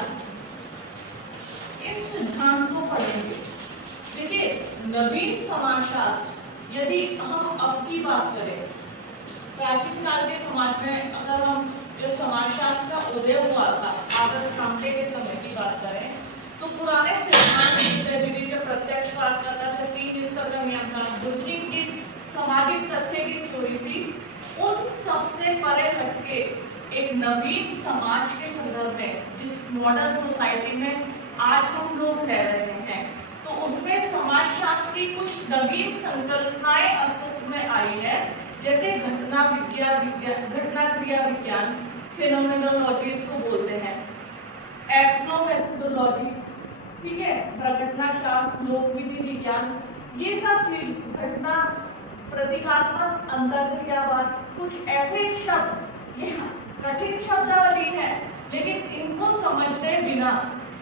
विज्ञान, इन सिद्धांत को पढ़ेंगे। देखिए, नवीन समाजशास्त्र, यदि हम अब की बात करें, प्राचीन काल के समाज में अगर हम जो समाजशास्त्र का उदय हुआ था आदर्श कांटे के समय की बात करें, तो पुराने सिद्धांत विधि जो प्रत्यक्षवाद करता था, 3 स्तर का नियम था, बुद्धिक की सामाजिक तथ्य की थ्योरी थी, उन सबसे परे हटके एक नवीन समाज के संदर्भ में, जिस मॉडर्न सोसाइटी में आज हम लोग रह रहे हैं, तो उसमें समाजशास्त्र की कुछ नवीन संकल्पनाएं अस्तित्व में आई है, जैसे घटना क्रिया विज्ञान, फेनोमेनोलॉजी इसको बोलते हैं, एथनोमेथोडोलॉजी, ठीक है, प्रघटना शास्त्र, लोकविधि विज्ञान, ये सब चीज, घटना प्रतीकात्मक अंतर्क्रियावाद, कुछ ऐसे शब्द, ये कठिन शब्दावली है, लेकिन इनको समझने बिना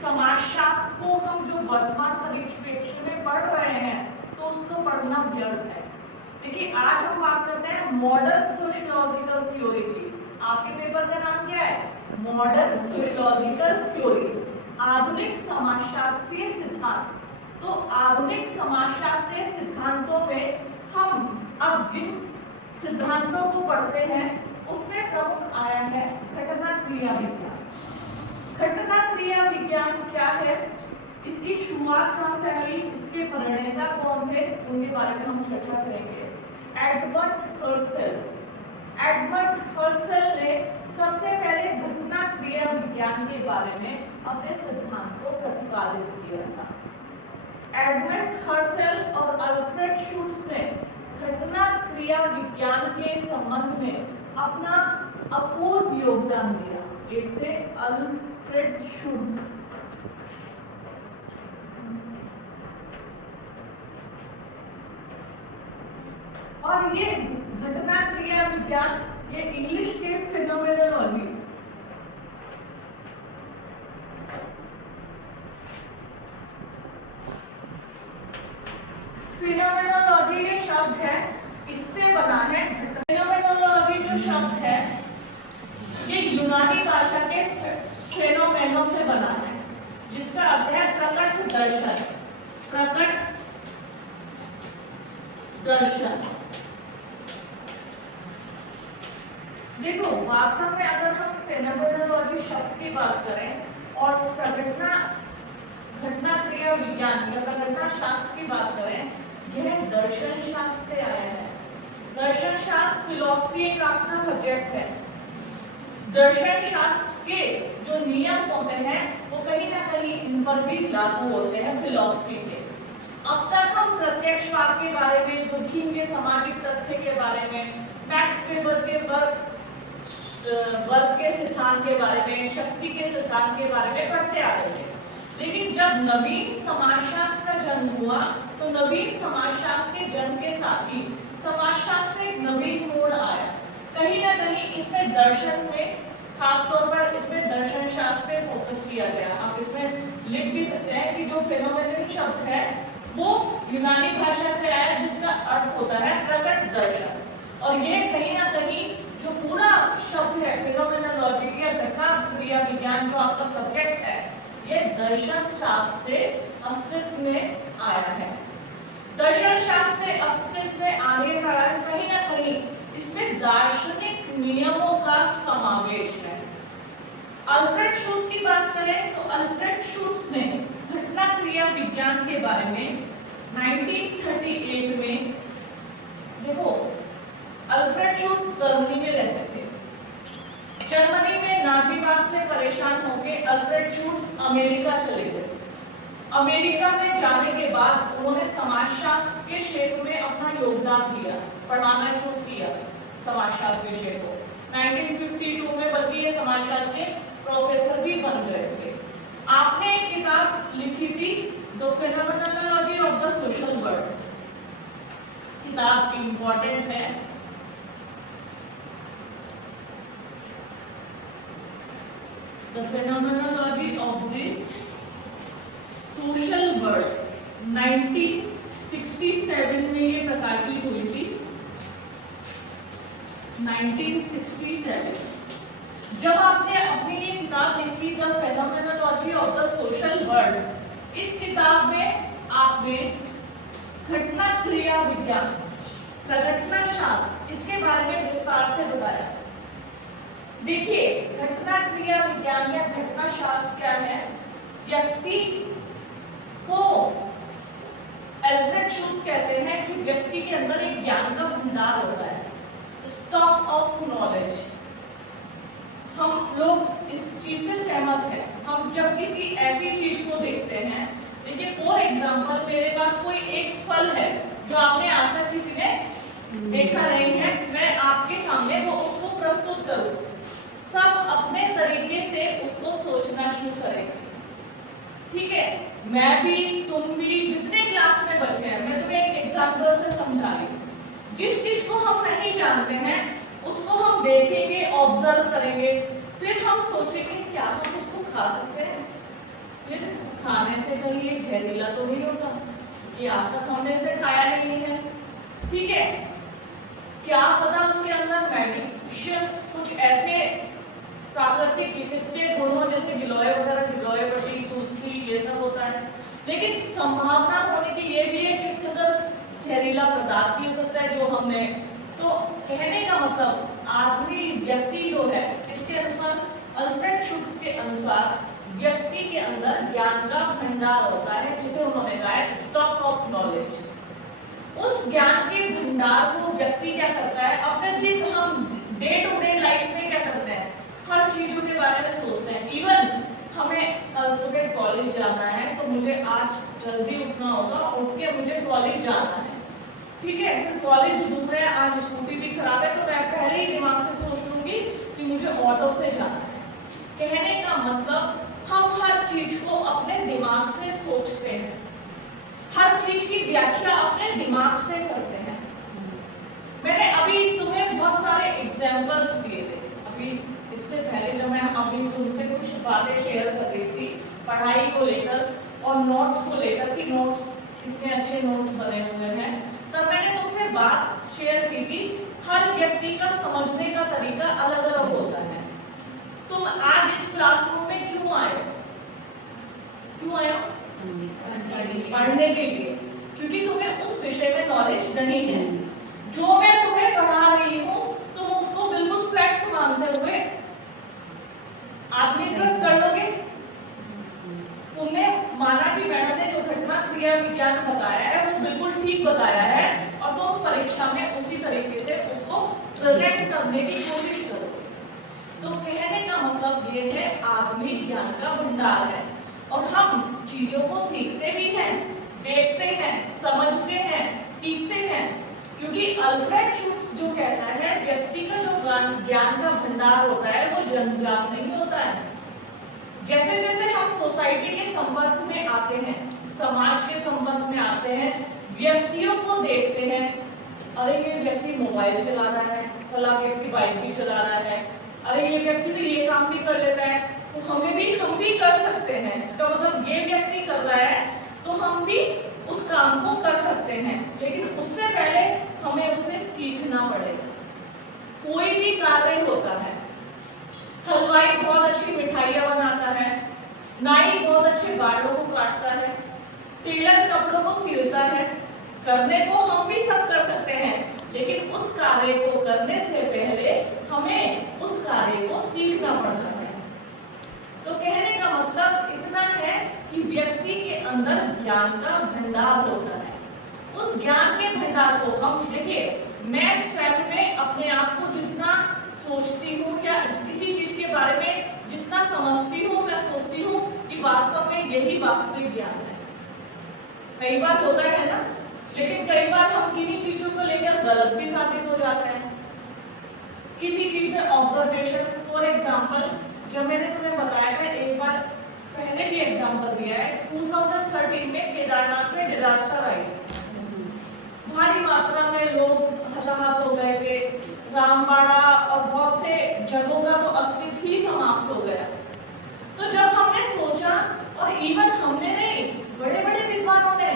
समाजशास्त्र को हम जो वर्तमान परिप्रेक्ष्य में पढ़ रहे हैं, तो उसको पढ़ना व्यर्थ है। देखिए, आज हम बात करते हैं मॉडर्न सोशियोलॉजिकल थ्योरी की। आपके पेपर का नाम क्या है? मॉडर्न सोशियोलॉजिकल थ्योरी, आधुनिक समाजशास्त्रीय सिद्धांत। तो आधुनिक समाजशास्त्रीय सिद्धांतों में हम अब जिन सिद्धांतों को पढ़ते हैं, उसमें प्रमुख आया है घटना क्रिया विज्ञान। घटना क्रिया विज्ञान क्या है, इसकी शुरुआत कहाँ से हुई, इसके प्रणेता कौन थे, उनके बारे में हम चर्चा करेंगे। एडमंड हर्सेल ने सबसे पहले घटना क्रिया विज्ञान के बारे में अपने सिद्धांत को प्रतिपादित किया था। एडमंड हर्सेल और अल्फ्रेड शुट्ज ने घटना क्रिया विज्ञान के संबंध में अपना अपूर्व योगदान दिया। एक थे अल्फ्रेड शुट्ज, और ये घटना क्रिया विज्ञान, ये इंग्लिश के फेनोमेनोलॉजी, फेनोमेनोलॉजी ये शब्द है, इससे बना है। फेनोमेनोलॉजी जो शब्द है, ये यूनानी भाषा के फेनोमेनो से बना है, जिसका अर्थ है प्रकट दर्शन। प्रकट दर्शन, देखो, वास्तव में अगर हम फेनोमेनोलॉजी शब्द की बात करें और घटना क्रिया विज्ञान या प्रघटना शास्त्र की बात करें, यह दर्शन शास्त्र से आया है। दर्शन शास्त्र फिलॉसफी एक अपना सब्जेक्ट है। दर्शन शास्त्र के जो नियम होते हैं, वो कहीं ना कहीं इन पर भी लागू होते हैं फिलॉसफी के। अब तक हम प्रत्यक्षवाद के बारे में, दुखी के सामाजिक तथ्य के बारे में, मैक्स वेबर के वर्ग के सिद्धांत के बारे में, शक्ति के सिद्धांत के बारे में पढ़ते आ रहे थे। लेकिन जब नवीन समाजशास्त्र का जन्म हुआ, तो नवीन समाजशास्त्र के जन्म के साथ ही समाजशास्त्र में एक नवीन मोड़ आया। कहीं ना कहीं इसमें दर्शन में, खासतौर पर इसमें दर्शन शास्त्र पे फोकस किया गया। आप इसमें लिख भी सकते हैं कि जो फेनोमेनल शब्द है, वो यूनानी भाषा से आया, जिसका अर्थ होता है प्रकट दर्शन। और ये कहीं ना कहीं जो पूरा शब्द है फेनोमेनोलॉजी या घटना क्रिया विज्ञान, जो आपका सब्जेक्ट है, ये दर्शन शास्त्र से अस्तित्व में आया है। दर्शन शास्त्र से अस्तित्व में आने के कारण कहीं ना कहीं इसमें दार्शनिक नियमों का समावेश है। अल्फ्रेड शुट्ज की बात करें तो अल्फ्रेड शुट्ज ने घटना क्रिया विज्ञान के बारे में 1938 में, देखो, अल्फ्रेड शुट्ज जर्मनी में रहते थे। जर्मनी में नाजीवाद से परेशान होकर अल्फ्रेड शुट्ज अमेरिका चले गए। अमेरिका में जाने के बाद उन्होंने समाजशास्त्र के क्षेत्र में अपना योगदान दिया, पढ़ाना शुरू किया समाजशास्त्र विषय को। 1952 में बल्कि ये समाजशास्त्र के प्रोफेसर भी बन गए थे। आपने एक किताब लिखी थी, the phenomenology of the social world. किताब इंपॉर्टेंट है। The phenomenology of the social world 1967 में ये प्रकाशित हुई थी। 1967 जब आपने अपनी ये किताब लिखी the phenomenology philosophy of the social world, इस किताब में आपने घटना क्रिया विज्ञान, प्रघटना शास्त्र, इसके बारे में विस्तार से बताया। देखिए, घटना क्रिया विज्ञान या घटना शास्त्र क्या है? व्यक्ति को एल्फ्रेड शुल्ट्ज कहते हैं कि व्यक्ति के अंदर एक ज्ञान का भंडार होता है, स्टॉक ऑफ नॉलेज। हम लोग इस चीज से सहमत हैं। हम जब किसी ऐसी चीज को देखते हैं, देखिए फॉर एग्जांपल मेरे पास कोई एक फल है जो आपने आज तक किसी ने देखा नहीं है, मैं आपके सामने वो उसको प्रस्तुत करूं, सब अपने तरीके से उसको सोचना शुरू करेंगे। ठीक है, मैं भी, तुम भी, जितने क्लास में बच्चे हैं, मैं तुम्हें एक एग्जांपल से समझा रही हूँ। जिस चीज को हम नहीं जानते हैं उसको हम देखेंगे, ऑब्जर्व करेंगे, फिर हम सोचेंगे क्या हम इसको खा सकते हैं। फिर खाने से कहीं ये जहरीला तो नहीं होगा, कि आज तक हमने इसे खाया नहीं है। ठीक है, क्या पता उसके अंदर मेडिसिन कुछ ऐसे प्राकृतिक चिकित्सीय गुणों जैसे गिलोय वगैरह, गिलोय पत्ती, तुलसी, ये सब होता है। लेकिन संभावना होने की ये भी है कि उसके अंदर जहरीला पदार्थ भी हो सकता है जो हमने। तो कहने का मतलब आदमी, व्यक्ति जो है, इसके अनुसार, अल्फ्रेड शुल्ट्ज के अनुसार, व्यक्ति के अंदर ज्ञान का भंडार होता है, जिसे उन्होंने कहा है स्टॉक ऑफ नॉलेज। उस ज्ञान के भंडार को व्यक्ति क्या करता है, अपने दिन, हम डे टू डे लाइफ में क्या करते हैं, हर चीजों के बारे में सोचते हैं। इवन हमें कल सुबह कॉलेज जाना है तो मुझे आज जल्दी उठना होगा, उठ के मुझे कॉलेज जाना है। ठीक है, फिर कॉलेज दूर है, आज स्कूटी भी खराब है, तो मैं पहले ही दिमाग से सोच लूंगी कि मुझे ऑटो से जाना है। कहने का मतलब हम हर चीज को अपने दिमाग से सोचते हैं, हर चीज की व्याख्या अपने दिमाग से करते हैं। मैंने अभी तुम्हें बहुत सारे एग्जाम्पल्स दिए थे, अभी इससे पहले जब मैं अभी तुमसे कुछ बातें शेयर कर रही थी पढ़ाई को लेकर और नोट्स को लेकर कि नोट्स कितने अच्छे नोट्स बने हुए हैं, तब मैंने तुमसे बात शेयर की थी हर व्यक्ति का समझने का तरीका अलग अलग होता है। तुम आज इस क्लासरूम में क्यों आए? क्यों आए? पढ़ने के लिए, क्योंकि तुम्हें उस विषय में नॉलेज नहीं है। जो मैं तुम्हें पढ़ा रही हूँ तुम उसको बिल्कुल फैक्ट मानते हुए आत्मसात कर लोगे। तुमने माना कि मैडम ने जो घटना क्रिया विज्ञान बताया है वो बिल्कुल ठीक बताया है और तुम परीक्षा में उसी तरीके से उसको प्रेजेंट करने की कोशिश करो। तो कहने का मतलब ये है आदमी ज्ञान का भंडार है और हम चीजों को सीखते भी हैं, देखते हैं, समझते हैं, सीखते हैं, क्योंकि अल्फ्रेड शुल्ट्ज जो कहता है व्यक्ति का जो ज्ञान का भंडार होता है वो जन्मजात नहीं होता है। जैसे जैसे हम सोसाइटी के संपर्क में आते हैं, समाज के संपर्क में आते हैं, व्यक्तियों को देखते हैं, अरे ये व्यक्ति मोबाइल चला रहा है, फला व्यक्ति बाइक भी चला रहा है, अरे ये व्यक्ति तो ये काम भी कर लेता है, तो हम भी कर सकते हैं। इसका मतलब ये व्यक्ति कर रहा है तो हम भी उस काम को कर सकते हैं, लेकिन उससे पहले हमें उसे सीखना पड़ेगा। कोई भी कार्य होता है, हलवाई बहुत अच्छी मिठाइयाँ बनाता है, नाई बहुत अच्छे बालों को काटता है, टेलर कपड़ों को सिलता है, करने को हम भी सब कर सकते हैं, लेकिन उस कार्य को करने से पहले हमें उस कार्य को सीखना पड़ता है। तो कहने का मतलब इतना है कि व्यक्ति के अंदर ज्ञान का भंडार होता है। उस ज्ञान के भंडार को हम, देखिए, मैं स्वयं में अपने आप को जितना सोचती हूँ या किसी चीज के बारे में जितना समझती हूँ, मैं सोचती हूँ कि वास्तव में यही वास्तविक ज्ञान है। कई बार होता है ना, लेकिन कई बार हम किन्हीं चीजों को लेकर गलत भी साबित हो जाते हैं। किसी चीज में ऑब्जर्वेशन, फॉर एग्जाम्पल, जब मैंने तुम्हें बताया था एक बार पहले भी एग्जाम्पल दिया है, 2013 में केदारनाथ में डिजास्टर आई, भारी मात्रा में लोग हताहत हो गए थे, रामबाड़ा और बहुत से जगहों का तो अस्तित्व ही समाप्त हो गया। तो जब हमने सोचा, और इवन हमने नहीं, बड़े बड़े विद्वानों ने,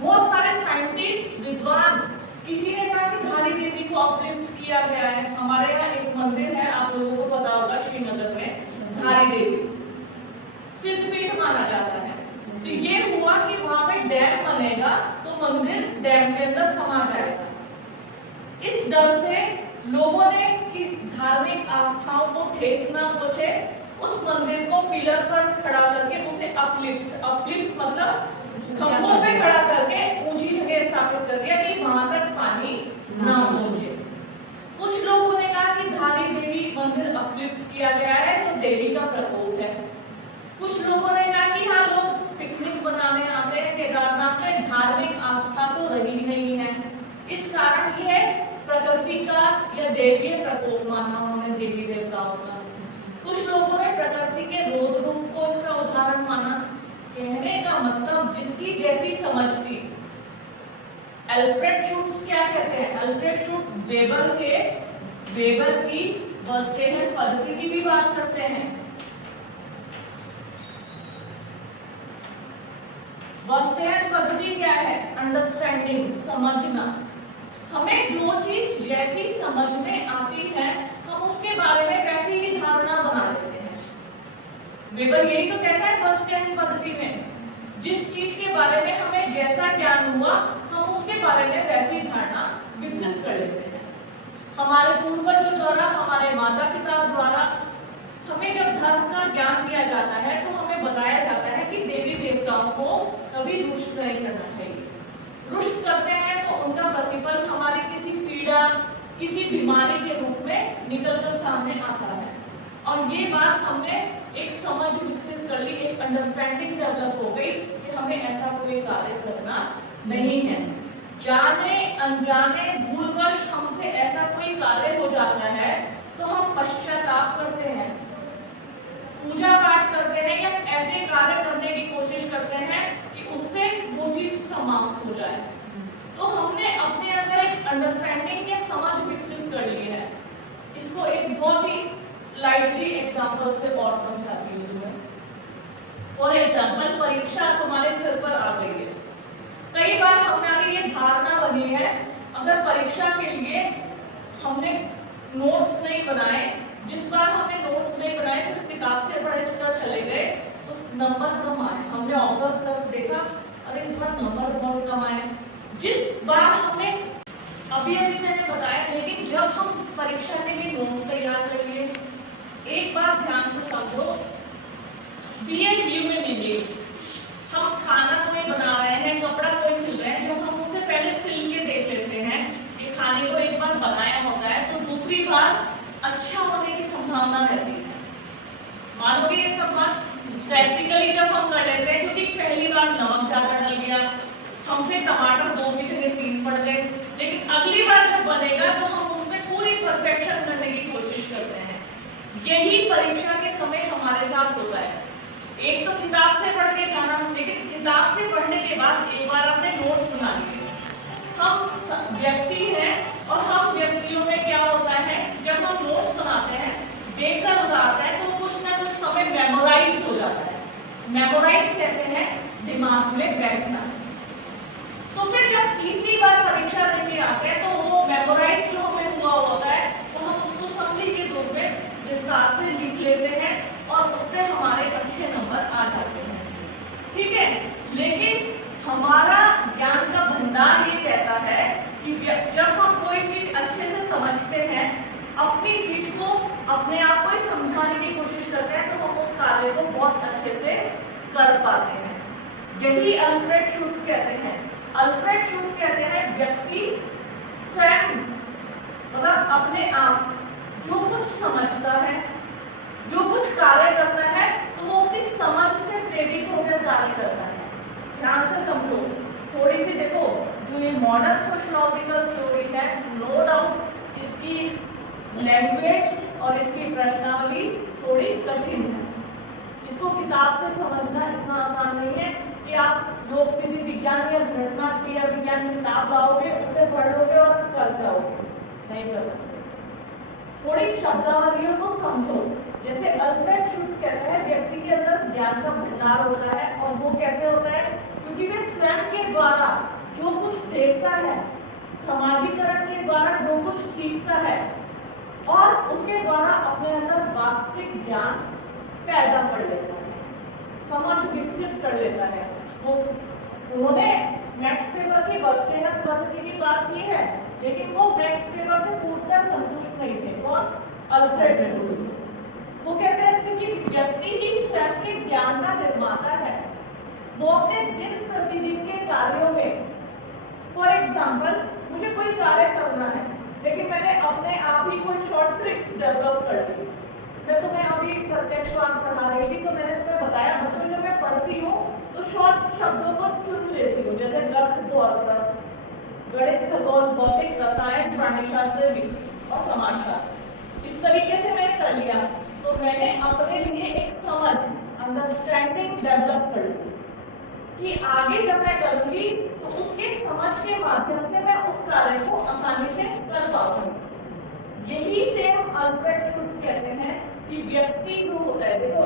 बहुत सारे साइंटिस्ट, विद्वान, किसी ने कहा कि धारी देवी को अपलिफ्ट किया गया है। हमारे यहाँ एक मंदिर है, आप लोगों को पता होगा, श्रीनगर में धारी देवी। सिद्धपीठ माना जाता है। तो ये हुआ कि वहां पे डैम बनेगा तो मंदिर डैम के अंदर समा जाएगा। इस डर से लोगों ने कि धार्मिक आस्थाओं को ठेस ना पहुंचे, उस मंदिर को पिलर पर खड़ा करके उसे अपलिफ्ट मतलब खंभों पे खड़ा करके ऊंची जगह स्थापित कर दिया कि वहां तक पानी ना पहुंचे। कुछ लोगों ने कहा कि धारी देवी मंदिर अपलिफ्ट किया गया है तो देवी का प्रकोप है। कुछ लोगों ने कहा कि हाँ, लोग पिकनिक बनाने आते हैं केदारनाथ में, धार्मिक आस्था तो रही नहीं है, इस कारण यह प्रकृति का या देवीय प्रकोप माना उन्होंने देवी देवताओं का। कुछ लोगों ने प्रकृति के रोध रूप को इसका उदाहरण माना। कहने का मतलब जिसकी जैसी समझ थी। अल्फ्रेड शूट्स क्या कहते हैं? अल्फ्रेड शूट वेबर की वर्स्टेहन पद्धति की भी बात करते हैं। वर्स्टेहन पद्धति क्या है? अंडरस्टैंडिंग, समझना। हमें जो चीज जैसी समझ में आती है हम उसके बारे में वैसी ही धारणा बना लेते हैं। वेबर यही तो कहता है वर्स्टेहन पद्धति में, जिस चीज के बारे में हमें जैसा ज्ञान हुआ हम उसके बारे में वैसी धारणा विकसित कर लेते हैं। हमारे पूर्वजों द्वारा, हमारे माता पिता द्वारा हमें जब धर्म का ज्ञान दिया जाता है तो हमें बताया जाता है कि देवी देवताओं को कभी रुष्ट नहीं करना चाहिए। रुष्ट करते हैं तो उनका प्रतिफल हमारी किसी पीड़ा, किसी बीमारी के रूप में निकलकर सामने आता है। और ये बात हमने एक समझ विकसित कर ली, एक अंडरस्टैंडिंग डेवलप हो गई कि हमें ऐसा कोई कार्य करना नहीं है। जाने अनजाने भूलवश हमसे ऐसा कोई कार्य हो जाता है तो हम पश्चाताप करते हैं, पूजा पाठ करते हैं या ऐसे कार्य करने की कोशिश करते हैं कि उससे वो चीज समाप्त हो जाए। तो हमने अपने अंदर एक अंडरस्टैंडिंग या समझ विकसित कर ली है। इसको एक बहुत ही लाइटली एग्जांपल से और समझाती हूँ तुम्हें। फॉर एग्जांपल, परीक्षा तुम्हारे सिर पर आ गई है। कई बार हमारी ये धारणा बनी है, अगर परीक्षा के लिए हमने नोट्स नहीं बनाए, जिस बार हमने नोट्स नहीं बनाए, सिर्फ किताब से पढ़कर चले गए तो नंबर कम आए। हमने ऑब्जर्व कर देखा, अरे इस बार नंबर बहुत कम आए। जिस बार हमने अभी मैंने बताया, लेकिन जब हम परीक्षा के लिए नोट्स तैयार कर लिए, एक बार ध्यान से समझो, बी ए ह्यूमन बीइंग, हम खाना कोई बना रहे हैं, कपड़ा कोई सिल रहे हैं, जब हम उसे पहले सिल के देख लेते हैं कि खाने को एक बार बनाया होता है तो दूसरी बार अच्छा होने की संभावना रहती है। मानोगे ये सब बात? प्रैक्टिकली जब हम कर लेते हैं, क्योंकि पहली बार नमक ज्यादा डल गया, हमसे टमाटर 2 की जगह 3 पड़ गए, लेकिन अगली बार जब बनेगा तो हम उसमें पूरी परफेक्शन करने की कोशिश करते हैं। यही परीक्षा के समय हमारे साथ होता है। एक तो किताब से पढ़ के जाना, लेकिन किताब से पढ़ने के बाद एक बार आपने नोट्स बना लिए। हम व्यक्ति हैं और हम व्यक्तियों में क्या होता है, जब हम नोट्स बनाते हैं, देखकर उतारते हैं तो कुछ ना कुछ हमें मेमोराइज हो जाता है। मेमोराइज कहते हैं दिमाग में बैठना। तो फिर जब तीसरी बार परीक्षा देके आते हैं तो वो मेमोराइज जो हमें हुआ होता है तो हम उसको समरी के रूप में विस्तार से लिख लेते हैं और उससे हमारे अच्छे नंबर आ जाते हैं। ठीक है, लेकिन हमारा ज्ञान का भंडार ये कहता है कि जब हम कोई चीज अच्छे से समझते हैं, अपनी चीज को अपने आप को ही समझाने की कोशिश करते हैं, तो हम उस कार्य को बहुत अच्छे से कर पाते हैं। यही अल्फ्रेड शूट्स कहते हैं। अल्फ्रेड शूट कहते हैं व्यक्ति स्वयं, मतलब अपने आप जो कुछ समझता है, जो कुछ कार्य करता है, तो वो अपनी समझ से प्रेरित होकर कार्य करता है। ध्यान से समझो, थोड़ी सी देखो, जो ये मॉडर्न सोशियोलॉजिकल थ्योरी है, नो डाउट इसकी लैंग्वेज और इसकी प्रश्नावली थोड़ी कठिन है। इसको किताब से समझना इतना आसान नहीं है कि आप लोग किसी विज्ञान या घटना क्रिया विज्ञान की किताब लाओगे, उसे पढ़ोगे और कर जाओगे, नहीं कर सकते। थोड़ी शब्दावलियों को समझो। जैसे अल्फ्रेड शूट कहते हैं व्यक्ति के अंदर ज्ञान का भंडार होता है, और वो कैसे होता है, क्योंकि वे स्वयं के द्वारा जो कुछ देखता है, समाजीकरण के द्वारा जो कुछ सीखता है और उसके द्वारा अपने अंदर वास्तविक ज्ञान पैदा कर लेता है। विकसित कर लेता है। वो उन्होंने मैक्स वेबर की वस्तुनिष्ठ पद्धति की बात की है, लेकिन वो मैक्स वेबर से पूर्णतः संतुष्ट नहीं थे। कौन? अल्फ्रेड शुल्ट्ज। वो कहते हैं क्योंकि व्यक्ति ही स्वयं के ज्ञान का निर्माता है। वो अपने दिन प्रतिदिन के कार्यों में, फॉर एग्जाम्पल, मुझे कोई कार्य करना है, लेकिन मैंने अपने आप ही कोई शॉर्ट ट्रिक्स डेवलप कर ली। मैं तुम्हें अभी प्रत्यक्षवाद पढ़ा रही थी, तो मैंने तुम्हें बताया बच्चों, जब मैं पढ़ती हूँ तो शॉर्ट शब्दों को चुन लेती हूँ, जैसे गणित, गणित, खगोल, भौतिक, रसायन, प्राणीशास्त्र और समाजशास्त्र। इस तरीके से मैंने कर लिया, तो मैंने अपने लिए एक समझ, अंडरस्टैंडिंग डेवलप कर ली कि आगे जब मैं करूंगी तो उसके समझ के माध्यम से मैं उस कार्य को आसानी से कर पाऊंगी। यही से हम अल्फ्रेड शुल्ट्ज कहते हैं कि व्यक्ति जो होता है, देखो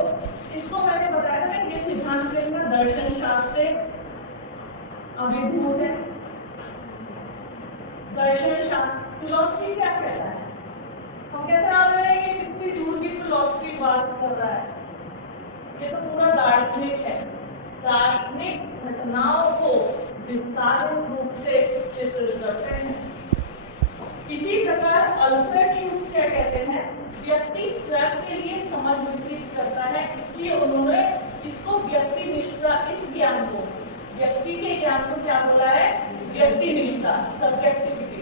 इसको मैंने बताया था, ये सिद्धांत लेना दर्शन शास्त्र से अभिभूत है। दर्शन शास्त्र, फिलॉसफी क्या कहता है? हम कहते हैं ये कितनी दूर की फिलॉसफी बात कर रहा है, ये तो पूरा दार्शनिक है। दार्शनिक घटनाओं को विस्तारित रूप से चित्रित करते हैं। इसी प्रकार अल्फ्रेड शुल्ट्ज क्या कहते हैं? व्यक्ति स्वयं के लिए समझ विकसित करता है, इसलिए उन्होंने इसको व्यक्तिनिष्ठता, इस ज्ञान को, व्यक्ति के ज्ञान को क्या बोला है? व्यक्तिनिष्ठता, सब्जेक्टिविटी।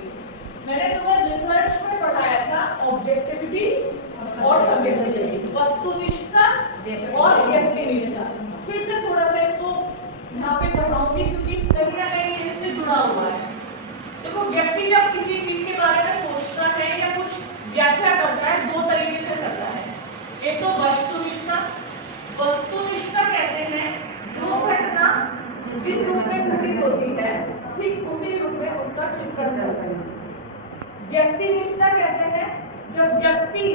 मैंने तुम्हें रिसर्च में पढ़ाया था ऑब्जेक्टिविटी और सब्जेक्टिविटी, वस्तुनिष्ठता और व्यक्तिनिष्ठता। फिर से थोड़ा सा इसको यहाँ पे पढ़ाऊंगी, क्योंकि कहीं ना कहीं इससे जुड़ा हुआ है। देखो, व्यक्ति जब किसी चीज के बारे में सोचता है या कुछ व्याख्या करता है, दो तरीके से करता है। एक तो वस्तुनिष्ठता। वस्तुनिष्ठता कहते हैं जो घटना जिस रूप में घटित होती है ठीक उसी रूप में उसका चित्रण करता है। व्यक्तिनिष्ठता कहते हैं जब व्यक्ति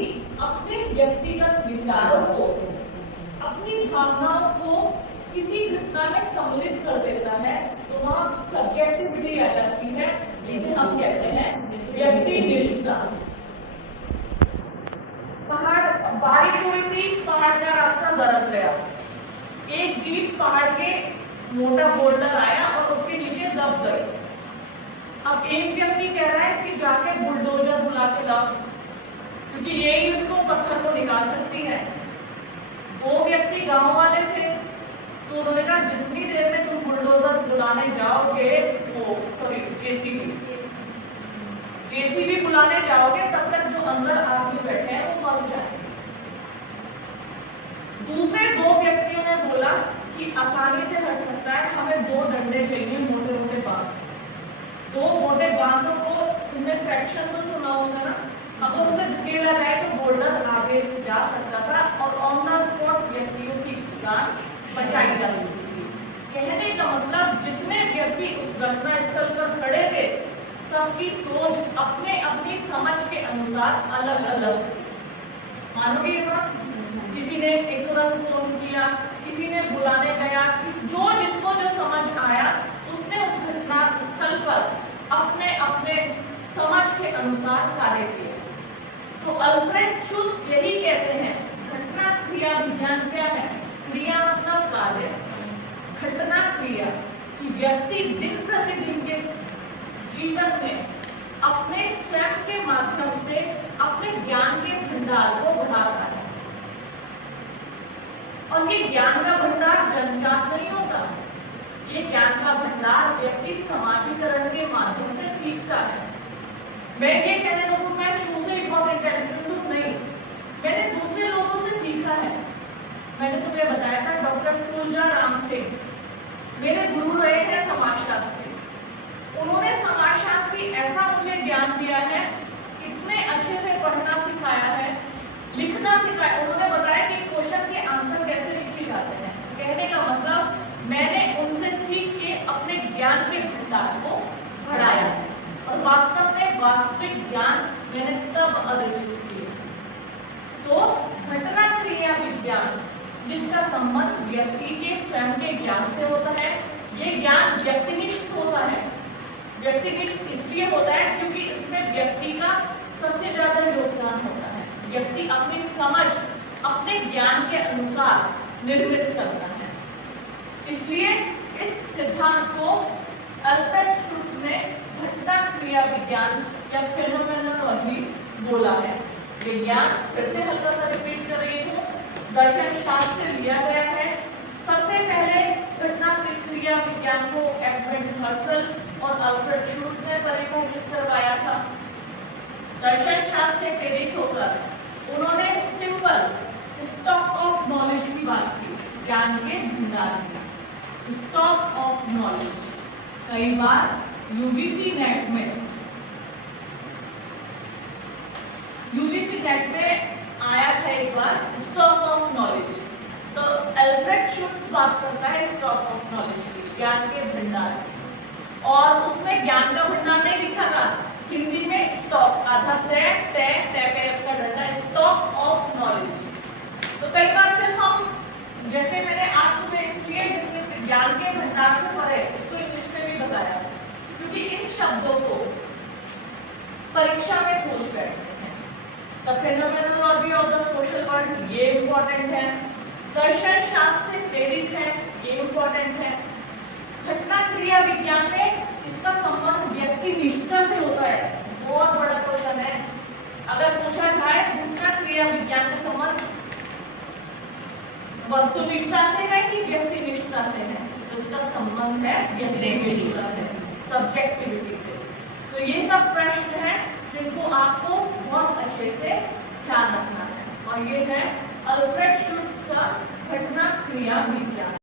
अपने व्यक्तिगत विचारों को, अपनी भावनाओं को किसी घटना में सम्मिलित कर देता है, तो वहां सब्जेक्टिविटी आ जाती है, जिसे हम कहते हैं व्यक्तिनिष्ठता। पहाड़, बारिश हुई थी, पहाड़ का रास्ता दरक गया। एक जीप पहाड़ के मोटा बोल्डर आया और उसके नीचे दब गई। अब एक व्यक्ति कह रहा है कि जाके बुलडोजर बुला के लाओ, क्योंकि यही उसको पत्थर को निकाल सकती है। दो व्यक्ति गांव वाले थे, तो उन्होंने कहा जितनी देर में तुम बुलडोजर बुलाने जाओगे, वो सॉरी जेसीबी बुलाने जाओगे, तब तक जो अंदर आदमी बैठे हैं वो मर जाए। दूसरे दो व्यक्तियों ने बोला कि आसानी से हट सकता है, हमें दो डंडे चाहिए, मोटे मोटे बांस। दो मोटे बांसों को, तुमने फ्रैक्शन तो सुना होगा ना, अगर उसे धकेला जाए तो बोल्डर आगे जा सकता था और ऑन द स्पॉट व्यक्तियों की जान बचाई जा सकती थी। कहने का मतलब जितने व्यक्ति उस घटना स्थल पर खड़े थे, सबकी सोच अपने अपनी समझ के अनुसार अलग अलग थी। मानोगे ये बात? किसी ने एक तुरंत फोन किया, किसी ने बुलाने गया, जो जिसको जो समझ आया उसने उस घटना स्थल पर अपने अपने समझ के अनुसार कार्य किया। तो अल्फ्रेड शुल्ट्ज यही कहते हैं, घटना क्रिया विज्ञान क्या है? क्रिया मतलब कार्य, घटना क्रिया, कि व्यक्ति दिन प्रतिदिन के जीवन में अपने स्वयं के माध्यम से अपने ज्ञान के भंडार को बढ़ाता है। और ये ज्ञान का भंडार जन्मजात नहीं होता, ये ज्ञान का भंडार व्यक्ति समाजीकरण के माध्यम से सीखता है। मैं ये कहने लगूं मैं शुरू से ही बहुत इंटेलिजेंट हूं, नहीं, मैंने दूसरे लोगों से सीखा है। मैंने तुम्हें बताया था डॉक्टर तुलजाराम सिंह मेरे गुरु रहे हैं समाजशास्त्री। उन्होंने समाजशास्त्री ऐसा मुझे ज्ञान दिया है, इतने अच्छे से पढ़ना सिखाया है, लिखना सिखाया। उन्होंने बताया कि क्वेश्चन के आंसर कैसे लिखे जाते हैं। कहने का मतलब मैंने उनसे सीख के अपने ज्ञान के भंडार को बढ़ाया और वास्तव में वास्तविक ज्ञान मैंने तब अर्जित किया। तो घटना क्रिया विज्ञान, जिसका संबंध व्यक्ति के स्वयं के ज्ञान से होता है, ये ज्ञान व्यक्तिनिष्ठ होता है। व्यक्तिनिष्ठ इसलिए होता है क्योंकि इसमें व्यक्ति का सबसे ज्यादा योगदान होता है। व्यक्ति अपनी समझ अपने ज्ञान के अनुसार निर्मित करता है। इसलिए इस सिद्धांत को अल्फ्रेड शुट्ज ने घटना क्रिया विज्ञान या फेनोमेनोलॉजी बोला है। विज्ञान फिर से हल्का सा रिपीट कर रही हूँ, दर्शन शास्त्र से लिया गया है। सबसे पहले घटना क्रिया विज्ञान को एडमंड हर्सल और अल्फ्रेड शुट्ज ने परिभाषित करवाया था। दर्शन शास्त्र से प्रेरित होकर उन्होंने सिंपल स्टॉक ऑफ नॉलेज की बात की, ज्ञान के भंडार की, स्टॉक ऑफ नॉलेज। कई बार यूजीसी नेट में आया था एक बार स्टॉक ऑफ नॉलेज। तो अल्फ्रेड शुट्ज बात करता है स्टॉक ऑफ नॉलेज की, ज्ञान के भंडार की। और उसमें ज्ञान का भंडार नहीं लिखा था, हिंदी में स्टॉक आधा से टे पे का डंडा, स्टॉक ऑफ नॉलेज। तो कई बार सिर्फ हम, जैसे मैंने आज सुबह इसलिए ज्ञान के भंडार से पढ़े, इसको इंग्लिश में भी बताया क्योंकि इन शब्दों को परीक्षा में पूछ बैठते हैं। The phenomenology of the social world, ये इंपॉर्टेंट है। दर्शन शास्त्र से प्रेरित है, ये इंपॉर्टेंट है। घटना क्रिया विज्ञान में इसका संबंध व्यक्ति निष्ठा से होता है, बहुत बड़ा क्वेश्चन है। अगर पूछा जाए घटना क्रिया विज्ञान का संबंध वस्तुनिष्ठा से है कि व्यक्ति निष्ठा से है, तो इसका संबंध है व्यक्ति निष्ठा से, सब्जेक्टिविटी से। तो ये सब प्रश्न हैं जिनको आपको बहुत अच्छे से ध्यान रखना है, और ये है अल्फ्रेड शुट्ज का घटना क्रिया विज्ञान।